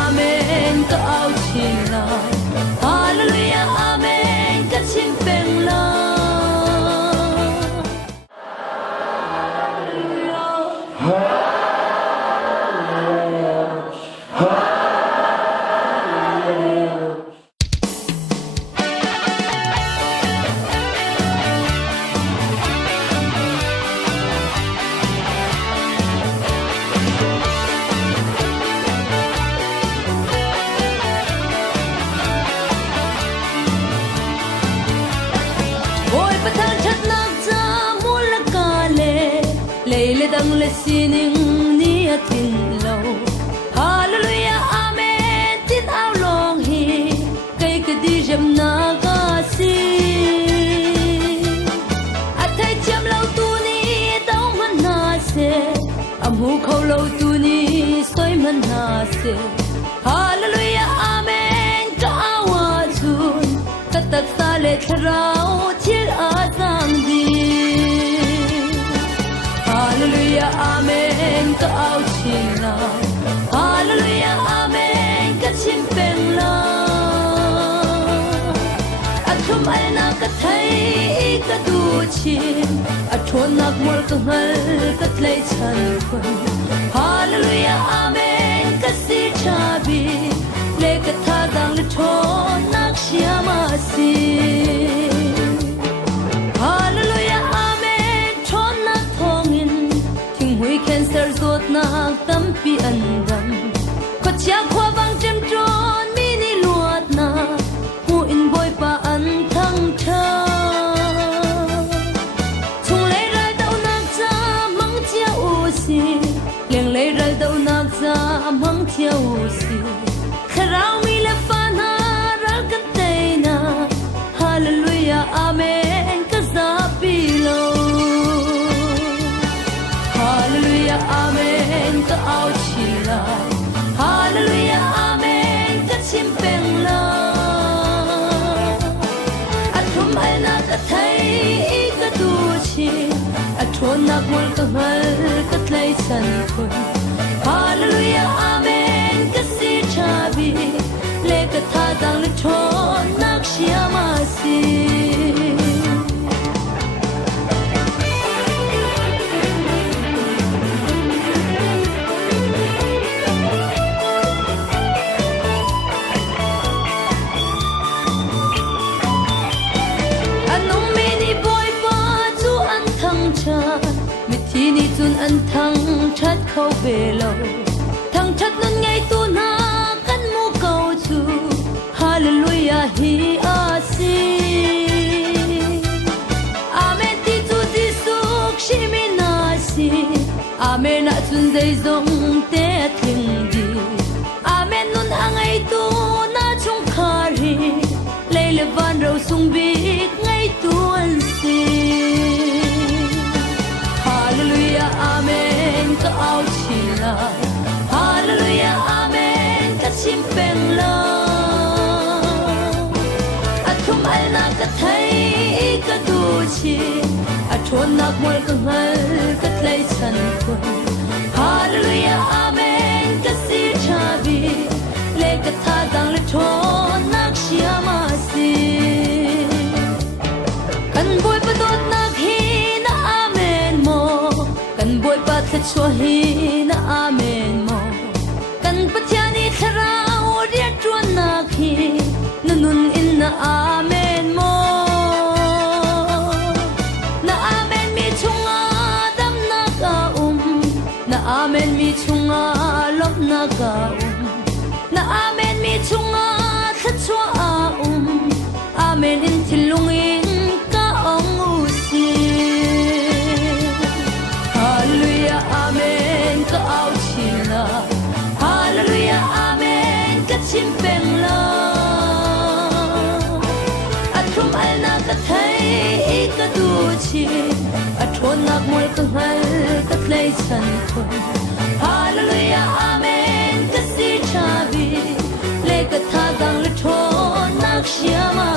amen ka au chin lai hallelujah amen ka chim peng la dang le sining ni atin lo hallelujah amen tin ao long hi kai ka di jem na ka si athai cham lo tu ni dau man na se amu khau lo tu ni soi man na se hallelujah amen ka awa chun ka tak sa le thrao thil a sang di hallelujah amen ka au chin lai hallelujah amen ka chim peng la athum ai na ka thai ka du chin athon nak mol ka ngal ka tlai chan khun hallelujah amen ka si chabi le ka tha dang le thon nak siama si cancer zot nak tampi andam ko chia khwa bang chem tron mini luat na hu in boy pa an thang tha chung lei rai dau nak cha mang chia u si leng lei rai dau nak cha mang chia u si kharau mi le fa na ral kan te na hallelujah amen ka za pi lo hallelujah amen ka au chi lai hallelujah amen ka chim peng la athum ai na ka thai ka tu chi athon nak mol ka ngal ka tlai san khun hallelujah amen ka si chabi le ka tha dang le thon nak siama si ni chun an thang that khâu về lâu thang that nan ngay tu na kan mu câu chu hallelujah hi a si amen ti tu jisu shimi na si amen a chun dei zong te thing di amen nun angai tu na chung khari leile van ro sung bi ngay tu an si hallelujah amen ka au chi lai hallelujah amen ka chim peng la athum ai na ka thai ka du chi athon nak mol ka ngal ka tlai chan khun hallelujah amen ka si chabi le ka tha dang le thon nak siama si kan boy pa dot nak hi na amen mo kan boy pa tha chua hi na amen mo kan pathiani tharau rian tuan nak hi nun in na amen mo na amen mi chunga dam na ka na amen mi chunga lop na ka na amen mi chunga tha chua amen in thilungin ka ong u si hallelujah amen ka au chi la hallelujah amen ka chim peng la athum ai na ka thai ka du chi athon nak mol ka ngal ka tlai chan khun hallelujah amen ka si chabi le ka tha dang le thon nak siama